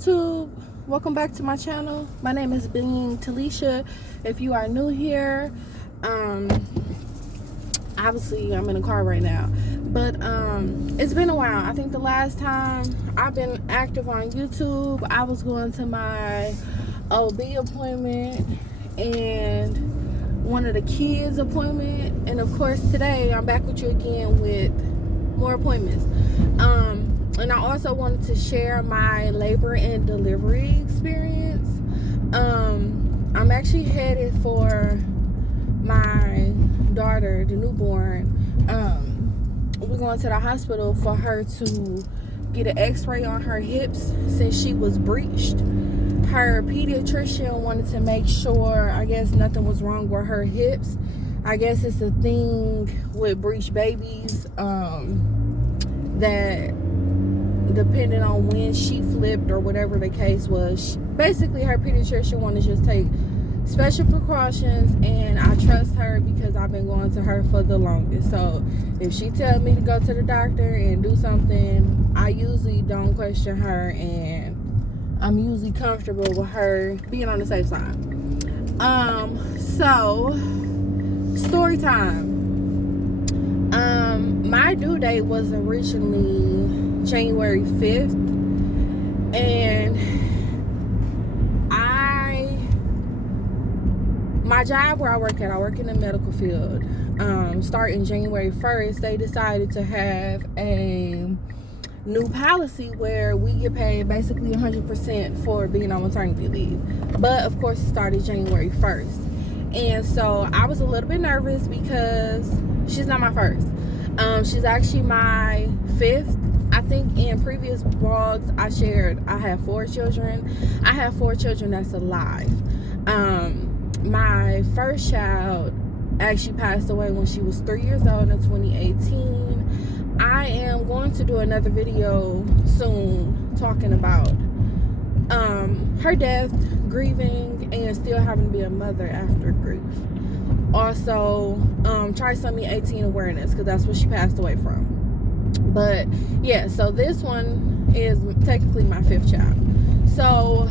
YouTube, welcome back to my channel. My name is Being Talisha. If you are new here, obviously I'm in a car right now, but it's been a while. I think the last time I've been active on YouTube, I was going to my OB appointment and one of the kids appointment, and of course today I'm back with you again with more appointments. And I also wanted to share my labor and delivery experience. I'm actually headed for my daughter, the newborn. We're going to the hospital for her to get an x-ray on her hips since she was breached. Her pediatrician wanted to make sure, I guess, nothing was wrong with her hips. I guess it's a thing with breached babies, that depending on when she flipped or whatever the case was, basically her pediatrician wanted to just take special precautions, and I trust her because I've been going to her for the longest. So if she tells me to go to the doctor and do something, I usually don't question her, and I'm usually comfortable with her being on the safe side. So story time. My due date was originally January 5th, and my job where I work in the medical field, starting January 1st, they decided to have a new policy where we get paid basically 100% for being on maternity leave. But of course it started January 1st, and so I was a little bit nervous because she's not my first. She's actually my 5th. I think in previous vlogs I shared I have 4 children. I have 4 children that's alive. My first child actually passed away when she was 3 years old in 2018. I am going to do another video soon talking about her death, grieving, and still having to be a mother after grief. Also, trisomy 18 awareness, because that's what she passed away from. But yeah, so this one is technically my 5th child. So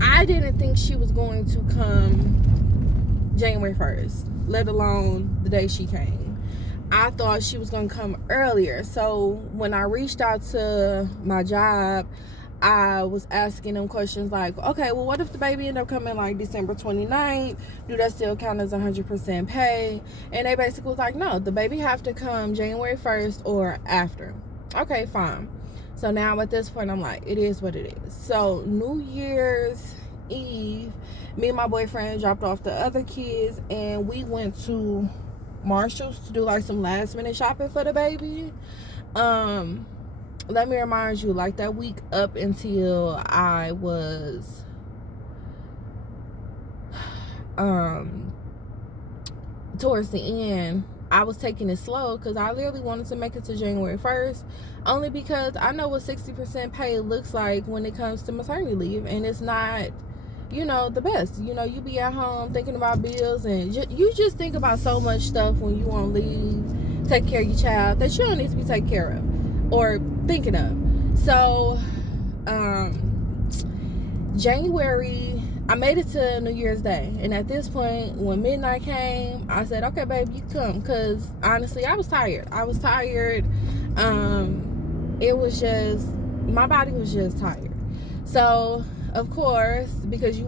I didn't think she was going to come January 1st, let alone the day she came. I thought she was going to come earlier. So when I reached out to my job, I was asking them questions like, okay, well, what if the baby ended up coming like December 29th? Do that still count as 100% pay? And they basically was like, no, the baby have to come January 1st or after. Okay, fine. So now at this point, I'm like, it is what it is. So New Year's Eve, me and my boyfriend dropped off the other kids, and we went to Marshall's to do like some last minute shopping for the baby. Let me remind you, like that week up until I was towards the end, I was taking it slow because I literally wanted to make it to January 1st, only because I know what 60% pay looks like when it comes to maternity leave, and it's not, you know, the best. You know, you be at home thinking about bills, and you just think about so much stuff when you want to leave, take care of your child that you don't need to be taken care of or thinking of. So January, I made it to New Year's Day, and at this point when midnight came, I said, okay babe, you come, because honestly I was tired. It was just, my body was just tired. So of course, because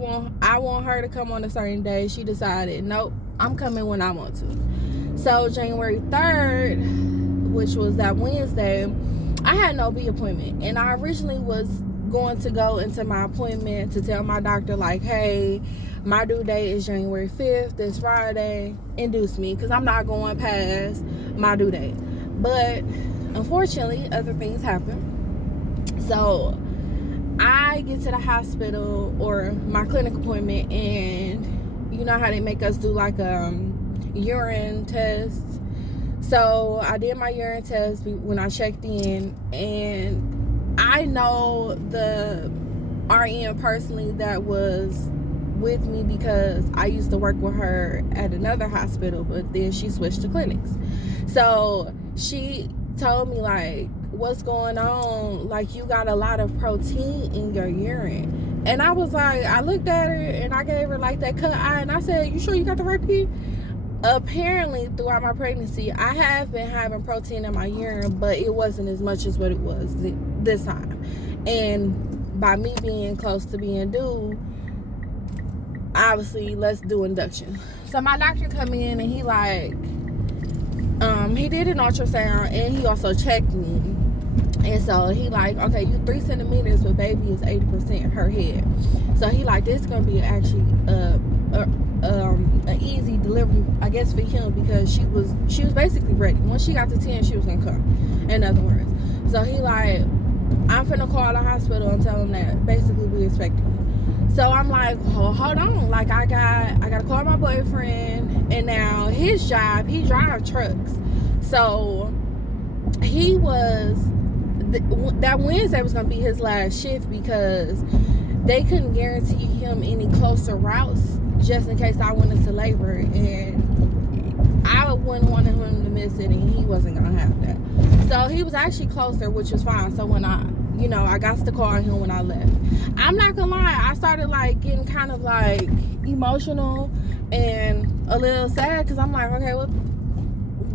I want her to come on a certain day, she decided, nope, I'm coming when I want to. So January 3rd, which was that Wednesday, I had an OB appointment, and I originally was going to go into my appointment to tell my doctor like, hey, my due date is January 5th, this Friday, induce me, because I'm not going past my due date. But unfortunately other things happen. So I get to the hospital, or my clinic appointment, and you know how they make us do like urine test. So I did my urine test when I checked in, and I know the RN personally that was with me because I used to work with her at another hospital, but then she switched to clinics. So she told me, like, what's going on? Like, you got a lot of protein in your urine. And I was like, I looked at her and I gave her like that cut eye, and I said, you sure you got the right pee? Apparently, throughout my pregnancy, I have been having protein in my urine, but it wasn't as much as what it was this time. And by me being close to being due, obviously, let's do induction. So my doctor come in and he like, he did an ultrasound and he also checked me. And so he like, okay, you 3 centimeters, but baby is 80% her head. So he like, this is gonna be actually an easy delivery, I guess, for him, because she was basically ready. Once she got to 10, she was gonna come, in other words. So he like, I'm finna call the hospital and tell them that basically we expect you. So I'm like, well, hold on, like I gotta call my boyfriend, and now his job, he drives trucks. So he was, that Wednesday was gonna be his last shift because they couldn't guarantee him any closer routes just in case I went into labor, and I wouldn't want him to miss it, and he wasn't gonna have that. So he was actually closer, which was fine. So when I got to call him when I left. I'm not gonna lie, I started like getting kind of like emotional and a little sad, because I'm like, okay, well,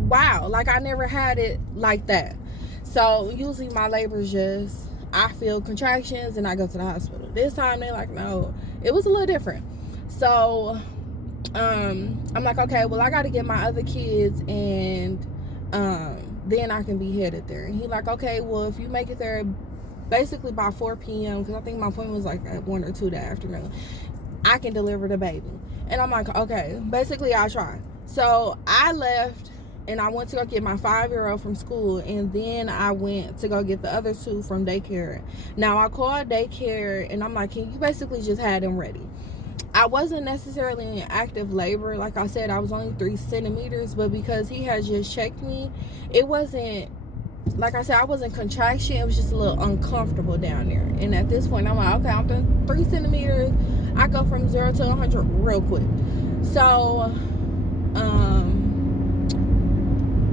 wow, like I never had it like that. So usually my labor's just, I feel contractions and I go to the hospital. This time they like, no, it was a little different. So I'm like, okay, well, I got to get my other kids, and then I can be headed there. And he like, okay, well, if you make it there basically by 4 p.m., because I think my appointment was like at 1 or 2 that afternoon, I can deliver the baby. And I'm like, okay, basically I'll try. So I left and I went to go get my 5-year-old from school, and then I went to go get the other 2 from daycare. Now I called daycare and I'm like, can you basically just have them ready? I wasn't necessarily in active labor. Like I said, I was only 3 centimeters, but because he had just checked me, it wasn't, like I said, I wasn't contraction. It was just a little uncomfortable down there. And at this point, I'm like, okay, I'm done 3 centimeters. I go from 0 to 100 real quick. So,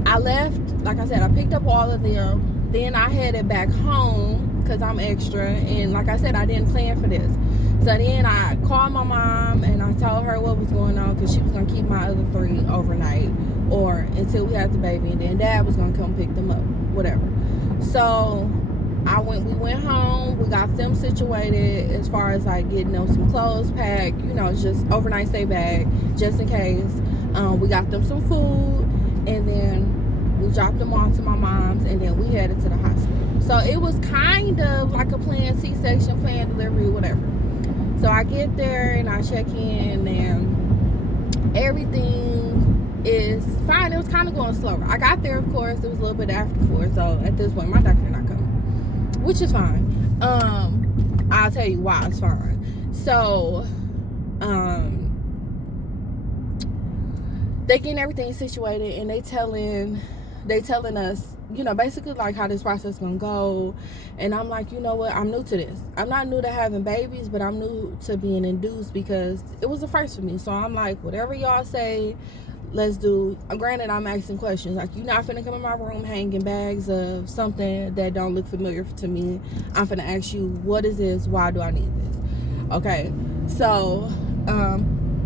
I left. Like I said, I picked up all of them. Then I headed back home because I'm extra. And like I said, I didn't plan for this. So then I called my mom and I told her what was going on, because she was going to keep my other 3 overnight or until we had the baby. And then Dad was going to come pick them up, whatever. So we went home. We got them situated as far as like getting them some clothes packed, just overnight stay bag, just in case. We got them some food, and then we dropped them off to my mom's, and then we headed to the hospital. So it was kind of like a planned C-section, planned delivery, whatever. So I get there and I check in, and everything is fine. It was kind of going slower. I got there, of course, it was a little bit after 4, so at this point my doctor not coming, which is fine. I'll tell you why it's fine. So they getting everything situated, and they telling us, basically like how this process is gonna go. And I'm like, you know what, I'm new to this. I'm not new to having babies, but I'm new to being induced because it was the first for me. So I'm like, whatever y'all say, let's do. Granted, I'm asking questions like, you're not finna come in my room hanging bags of something that don't look familiar to me. I'm finna ask you, what is this? Why do I need this? Okay, so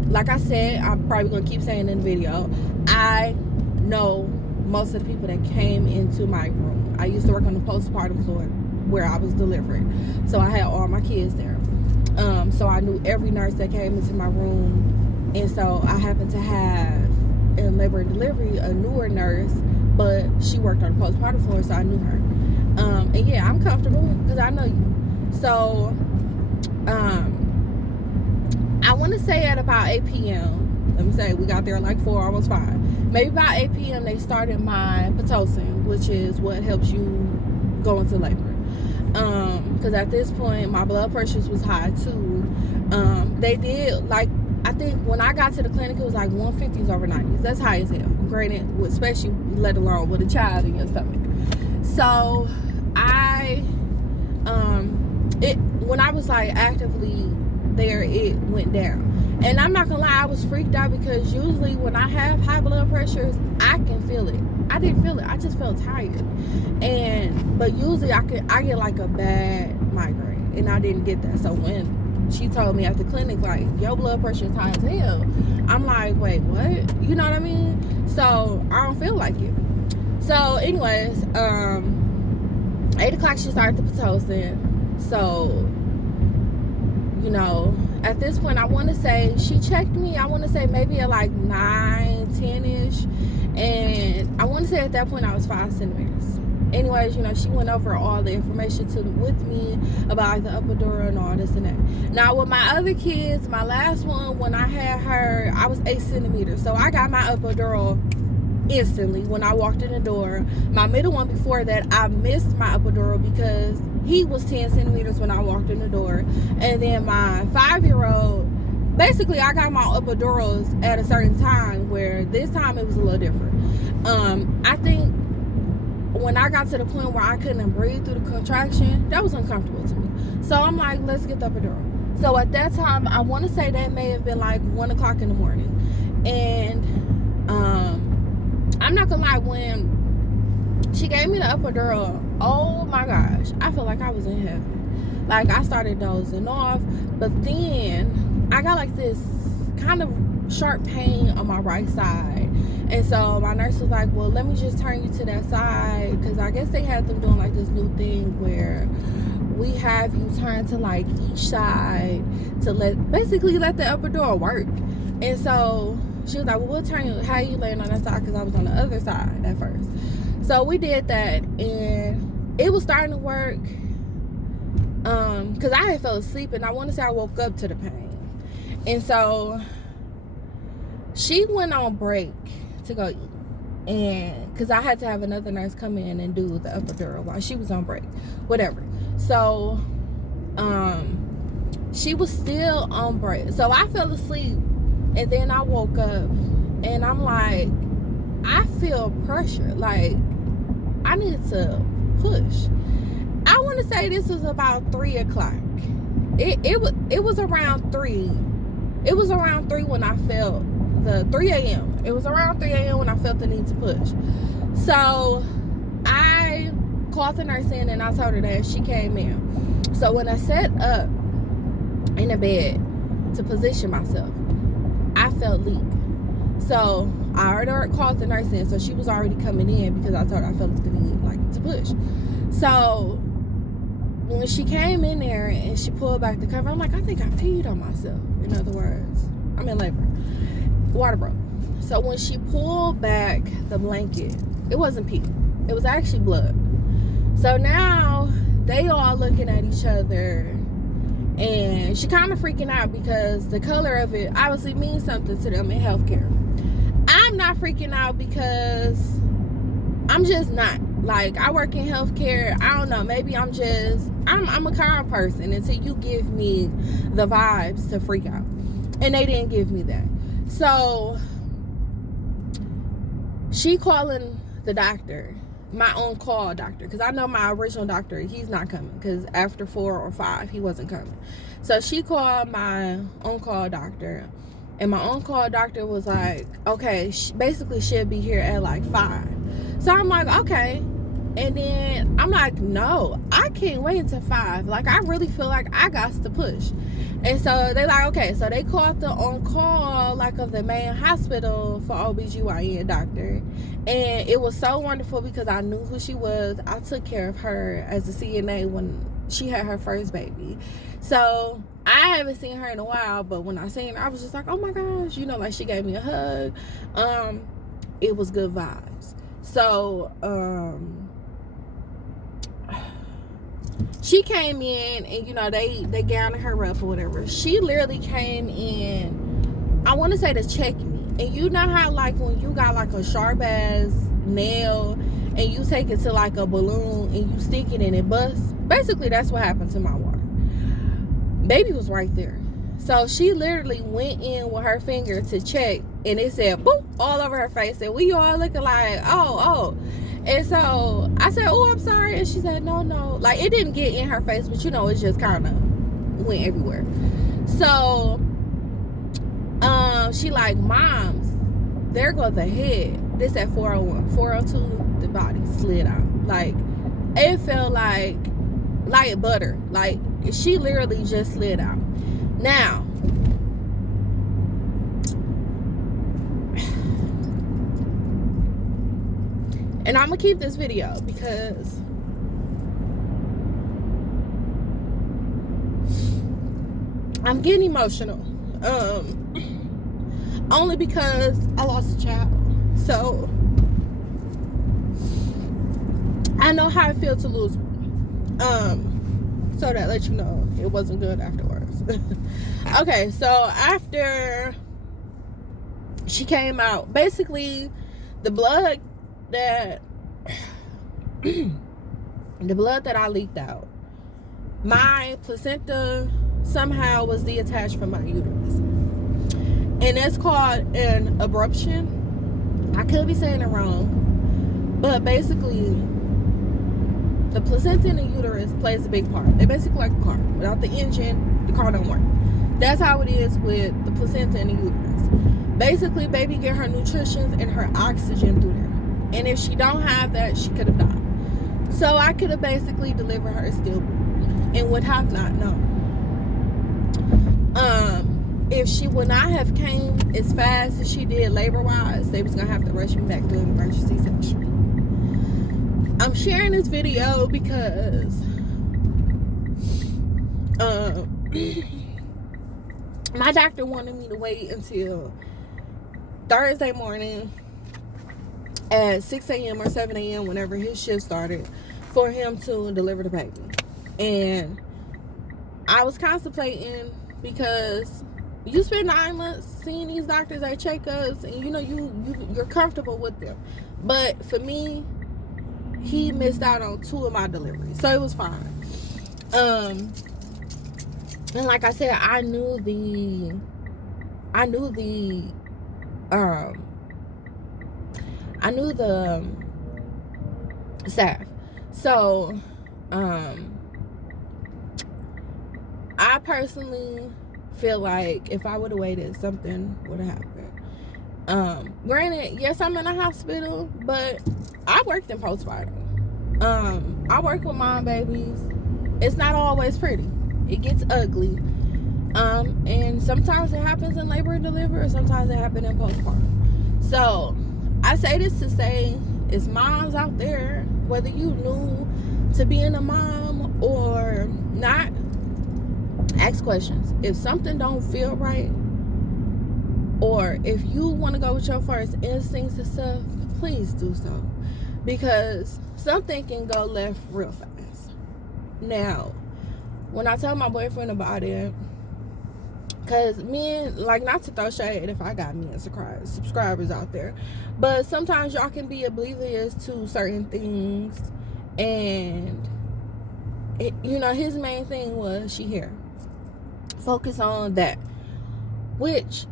like I said, I'm probably gonna keep saying in the video, I know most of the people that came into my room. I used to work on the postpartum floor where I was delivered, so I had all my kids there. So I knew every nurse that came into my room, and so I happened to have in labor and delivery a newer nurse, but she worked on the postpartum floor, so I knew her. And yeah, I'm comfortable because I know you. So I want to say at about 8 p.m. Let me say we got there like 4, almost 5. Maybe about 8 p.m. they started my Pitocin, which is what helps you go into labor. Because at this point my blood pressures was high too. They did, like, I think when I got to the clinic it was like 150s over 90s. That's high as hell. Granted, especially let alone with a child in your stomach. So when I was like actively there, it went down. And I'm not gonna lie, I was freaked out because usually when I have high blood pressures, I can feel it. I didn't feel it. I just felt tired. But usually I get like a bad migraine, and I didn't get that. So when she told me at the clinic, like, your blood pressure is high as hell, I'm like, wait, what? You know what I mean? So I don't feel like it. So anyways, 8 o'clock she started the Pitocin. So, you know, at this point, I want to say she checked me, I want to say maybe at like 9, 10-ish. And I want to say at that point I was 5 centimeters. Anyways, you know, she went over all the information with me about like the epidural and all this and that. Now with my other kids, my last one, when I had her, I was 8 centimeters. So I got my epidural instantly when I walked in the door. My middle one before that, I missed my epidural because he was 10 centimeters when I walked in the door. And then my 5-year-old, basically I got my epidurals at a certain time, where this time it was a little different. I think when I got to the point where I couldn't breathe through the contraction, that was uncomfortable to me. So I'm like, let's get the epidural. So at that time, I want to say that may have been like 1 o'clock in the morning. And I'm not gonna lie, when she gave me the epidural, oh my gosh, I felt like I was in heaven. Like, I started dozing off, but then I got like this kind of sharp pain on my right side. And so my nurse was like, well, let me just turn you to that side, because I guess they had them doing like this new thing where we have you turn to like each side to basically let the epidural work. And so she was like, well, we'll turn you, how you laying on that side, because I was on the other side at first. So we did that, and it was starting to work, because I had fell asleep, and I want to say I woke up to the pain. And so she went on break to go eat, and because I had to have another nurse come in and do the epidural while she was on break, whatever. So she was still on break, so I fell asleep, and then I woke up, and I'm like, I feel pressure, like I need to push. I want to say this was about 3 o'clock. It was around 3. It was around 3 when I felt the 3 a.m. It was around 3 a.m. when I felt the need to push. So I called the nurse in, and I told her that. She came in. So when I sat up in the bed to position myself, I felt leak. So I already called the nurse in, so she was already coming in because I told her I felt the need like to push. So when she came in there and she pulled back the cover, I'm like, I think I peed on myself. In other words, I'm in labor. Water broke. So when she pulled back the blanket, it wasn't pee. It was actually blood. So now they all looking at each other, and she kind of freaking out because the color of it obviously means something to them in healthcare. I'm not freaking out because I'm just not. Like, I work in healthcare. I don't know. Maybe I'm a calm person until you give me the vibes to freak out. And they didn't give me that. So she calling the doctor, my own call doctor, because I know my original doctor, he's not coming, because after 4 or 5 he wasn't coming. So she called my on-call doctor, and my on-call doctor was like, okay, basically she'll be here at like 5. So I'm like, okay. And then I'm like, no, I can't wait until 5. Like, I really feel like I got to push. And so they like, okay. So they called the on-call, like, of the main hospital for OBGYN doctor. And it was so wonderful because I knew who she was. I took care of her as a CNA when she had her first baby. So I haven't seen her in a while, but when I seen her, I was just like, oh my gosh, you know, like, she gave me a hug. It was good vibes. So she came in, and you know, they gowned her up or whatever. She literally came in, I want to say, to check me. And you know how, like, when you got like a sharp ass nail and you take it to like a balloon and you stick it and it busts? Basically, that's what happened to my water. Baby was right there. So she literally went in with her finger to check, and it said boop all over her face, and we all looking like, oh. And so I said, oh, I'm sorry. And she said, no. Like, it didn't get in her face, but you know, it just kind of went everywhere. So she like, moms, there goes the head. This at 401. 402, the body slid out. Like, it felt like butter. Like, she literally just slid out. Now, and I'm gonna keep this video because I'm getting emotional. Only because I lost a child. So I know how it feels to lose one. So that lets you know it wasn't good afterwards. Okay, so after she came out, basically the blood that I leaked out, my placenta somehow was detached from my uterus, and that's called an abruption. I could be saying it wrong, but basically the placenta in the uterus plays a big part. They're basically like a car. Without the engine, the car don't work. That's how it is with the placenta in the uterus. Basically, baby get her nutrition and her oxygen through there, and if she don't have that, she could have died. So I could have basically delivered her stillborn and would have not known. If she would not have came as fast as she did labor-wise, they was gonna have to rush me back to an emergency section. I'm sharing this video because my doctor wanted me to wait until Thursday morning at 6 a.m. or 7 a.m. whenever his shift started for him to deliver the baby. And I was contemplating, because you spend 9 months seeing these doctors at checkups, and you know you're comfortable with them. But for me, he missed out on 2 of my deliveries, so it was fine. And like I said, I knew the staff. So I personally feel like if I would have waited, something would have happened. Granted, yes, I'm in a hospital, but I worked in postpartum. I work with mom babies. It's not always pretty. It gets ugly. And sometimes it happens in labor and delivery, sometimes it happens in postpartum. So I say this to say, it's moms out there, whether you knew to being a mom or not, ask questions. If something don't feel right, or if you want to go with your first instincts and stuff, please do so, because something can go left real fast. Now, when I tell my boyfriend about it, because men, like, not to throw shade if I got men subscribers out there, but sometimes y'all can be oblivious to certain things, and you know, his main thing was, she here, focus on that, which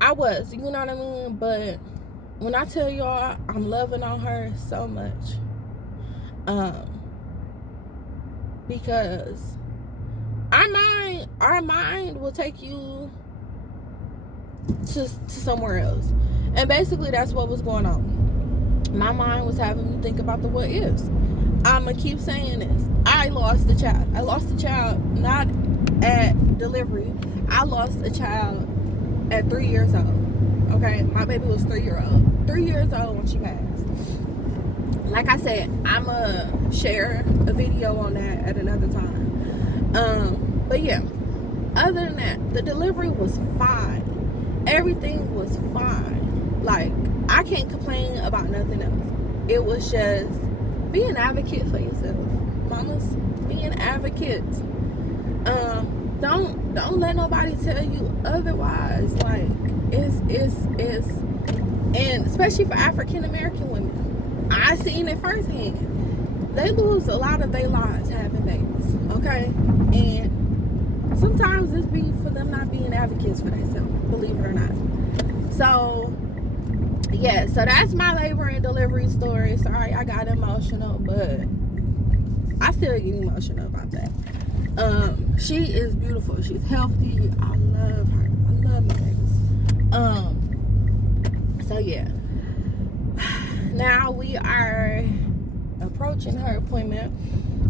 I was, you know what I mean? But when I tell y'all I'm loving on her so much, because our mind will take you to somewhere else, and basically that's what was going on. My mind was having me think about the what ifs. I'ma keep saying this. I lost a child. I lost a child not at delivery. I lost a child at 3 years old. Okay, my baby was 3 years old. 3 years old when she passed. Like I said, I'ma share a video on that at another time. But yeah, other than that, the delivery was fine. Everything was fine. Like, I can't complain about nothing else. It was just be an advocate for yourself, mamas. Be an advocate. Don't let nobody tell you otherwise. Like, it's and especially for African American women, I seen it firsthand. They lose a lot of their lives having babies, okay? And sometimes it's be for them not being advocates for themselves, believe it or not. So yeah, so that's my labor and delivery story. Sorry I got emotional, but I still get emotional about that. She is beautiful. She's healthy. I love her. I love my babies. So yeah, now we are approaching her appointment.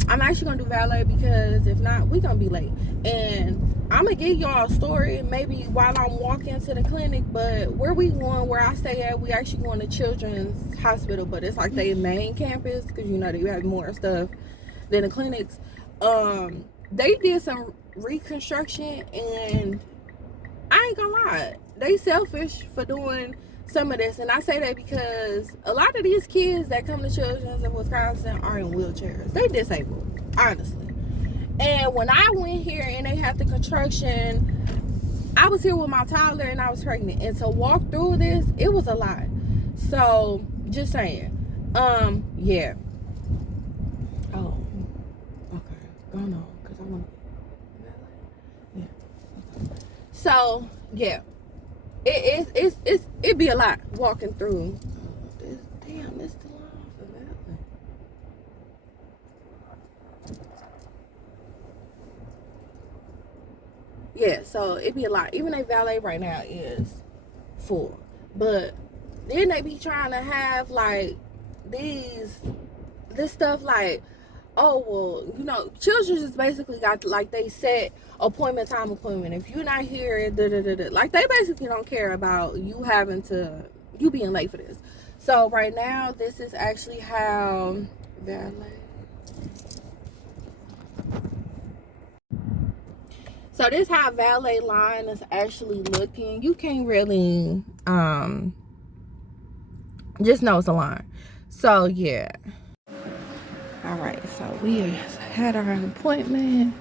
I'm actually gonna do valet because if not, we're gonna be late. And I'm gonna give y'all a story maybe while I'm walking to the clinic. But where we going, where I stay at, we actually going to Children's Hospital, but it's like their main campus because you know they have more stuff than the clinics. They did some reconstruction, and I ain't gonna lie, they selfish for doing some of this. And I say that because a lot of these kids that come to Children's in Wisconsin are in wheelchairs. They disabled, honestly. And when I went here and they had the construction, I was here with my toddler and I was pregnant. And to walk through this, it was a lot. So, just saying. Yeah. Oh, okay. Go on, because I want to. Yeah. So, yeah. It'd be a lot walking through. Damn, this too long for valet. Yeah, so it'd be a lot. Even a valet right now is full, but then they be trying to have like this stuff like, oh well, you know, Children's just basically got like they set appointment. If you're not here, like they basically don't care about you being late for this. So right now, this is actually how valet. So this how valet line is actually looking. You can't really just know it's a line. So yeah. All right, so we had our appointment.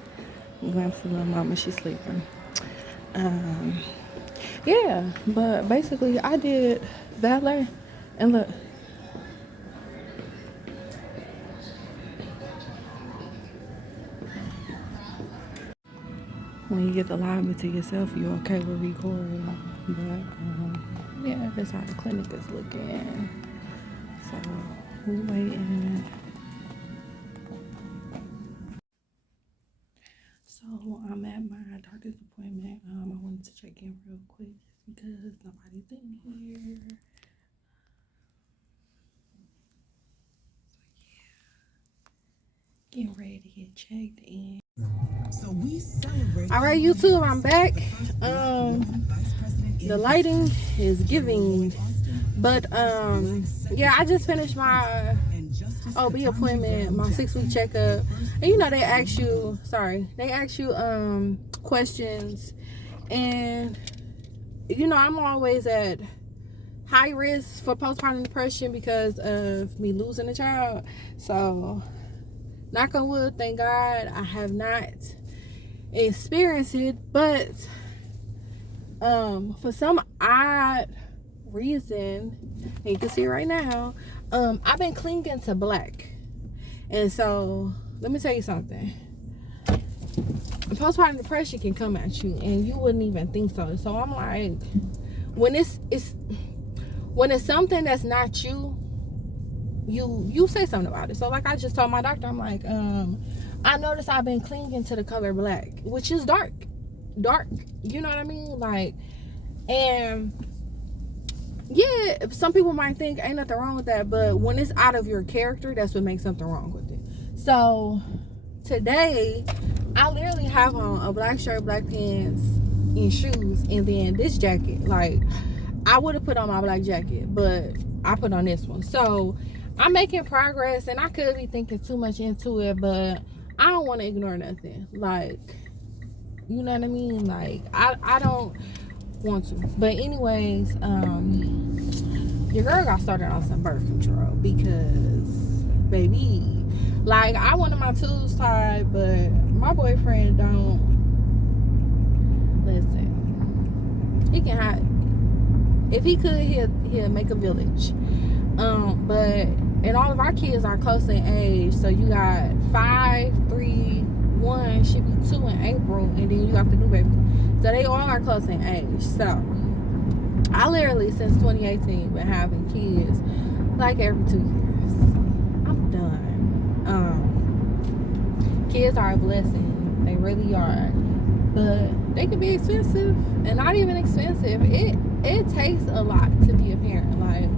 I'm going for little mama, she's sleeping. Yeah, but basically I did valet, and look. When you get the lobby to yourself, you're okay with recording. But yeah, that's how the clinic is looking. So we waiting. So I'm at my doctor's appointment. I wanted to check in real quick because nobody's in here. So yeah, getting ready to get checked in. So we celebrate. All right, YouTube, I'm back. The lighting is giving, but yeah, I just finished my OB appointment, my 6-week checkup, and you know they ask you questions, and you know I'm always at high risk for postpartum depression because of me losing a child. So knock on wood, thank God I have not experienced it, but for some odd reason, and you can see right now, I've been clinging to black. And so let me tell you something, postpartum depression can come at you and you wouldn't even think so. So I'm like, when it's something that's not you say something about it. So like I just told my doctor, I'm like, I noticed I've been clinging to the color black, which is dark, you know what I mean? Like, and yeah, some people might think ain't nothing wrong with that, but when it's out of your character, that's what makes something wrong with it. So today I literally have on a black shirt, black pants, and shoes, and then this jacket. Like, I would have put on my black jacket, but I put on this one. So I'm making progress, and I could be thinking too much into it, but I don't want to ignore nothing. Like, you know what I mean? Like, I don't want to. But anyways, your girl got started on some birth control because, baby, like, I wanted my tubes tied, but my boyfriend don't. Listen, he can hide. If he could, he'll make a village. But and all of our kids are close in age. So you got 5, 3, 1, should be 2 in April, and then you got the new baby. So they all are close in age. So I literally since 2018 been having kids like every 2 years. I'm done. Kids are a blessing. They really are. But they can be expensive, and not even expensive. it takes a lot to be a parent. Like,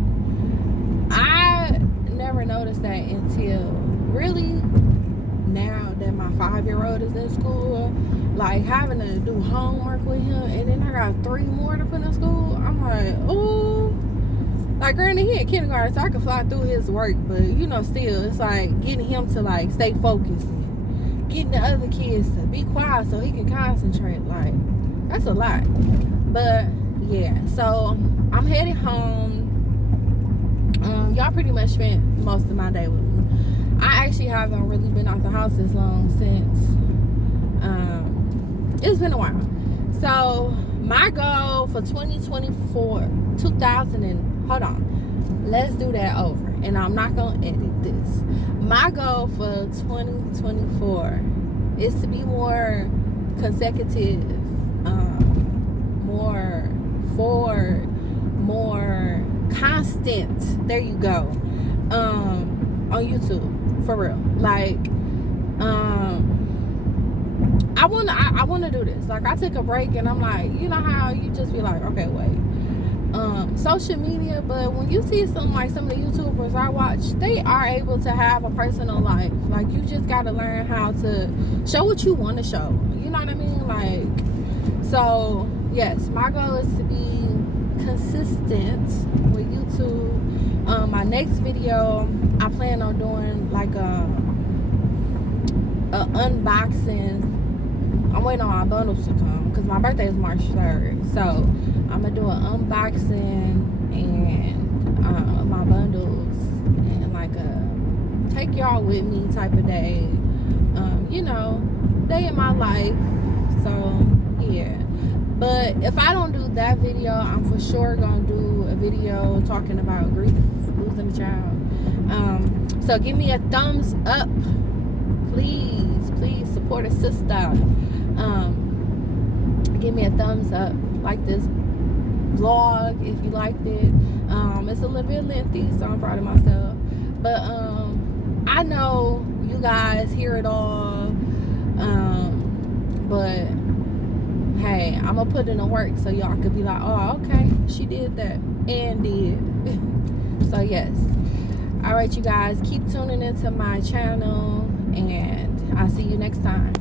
I never noticed that until really now that my 5-year-old is in school, like having to do homework with him, and then I got 3 more to put in school. I'm like, ooh. Like, granted, he in kindergarten, so I can fly through his work, but still, it's like getting him to like stay focused, and getting the other kids to be quiet so he can concentrate. Like, that's a lot. But yeah, so I'm headed home. Y'all pretty much spent most of my day with me. I actually haven't really been out the house this long since it's been a while. So my goal for 2024, hold on, let's do that over, and I'm not gonna edit this. My goal for 2024 is to be more consecutive, more forward, more constant, there you go, on YouTube, for real. Like, I wanna do this. Like, I took a break, and I'm like, you know how you just be like, okay, wait, social media, but when you see some of the YouTubers I watch, they are able to have a personal life. Like, you just gotta learn how to show what you want to show, you know what I mean? Like, so yes, my goal is to be consistent with YouTube. My next video, I plan on doing like a unboxing. I'm waiting on my bundles to come because my birthday is March 3rd. So I'm gonna do an unboxing and my bundles, and like a take y'all with me type of day. Day in my life. So yeah. But if I don't do that video, I'm for sure gonna do a video talking about grief, losing a child. So give me a thumbs up, please support a sister. Give me a thumbs up, like this vlog if you liked it. It's a little bit lengthy, so I'm proud of myself, but I know you guys hear it all, but hey, I'm gonna put in the work so y'all could be like, oh, okay, she did that and did. So yes, all right, you guys, keep tuning into my channel, and I'll see you next time.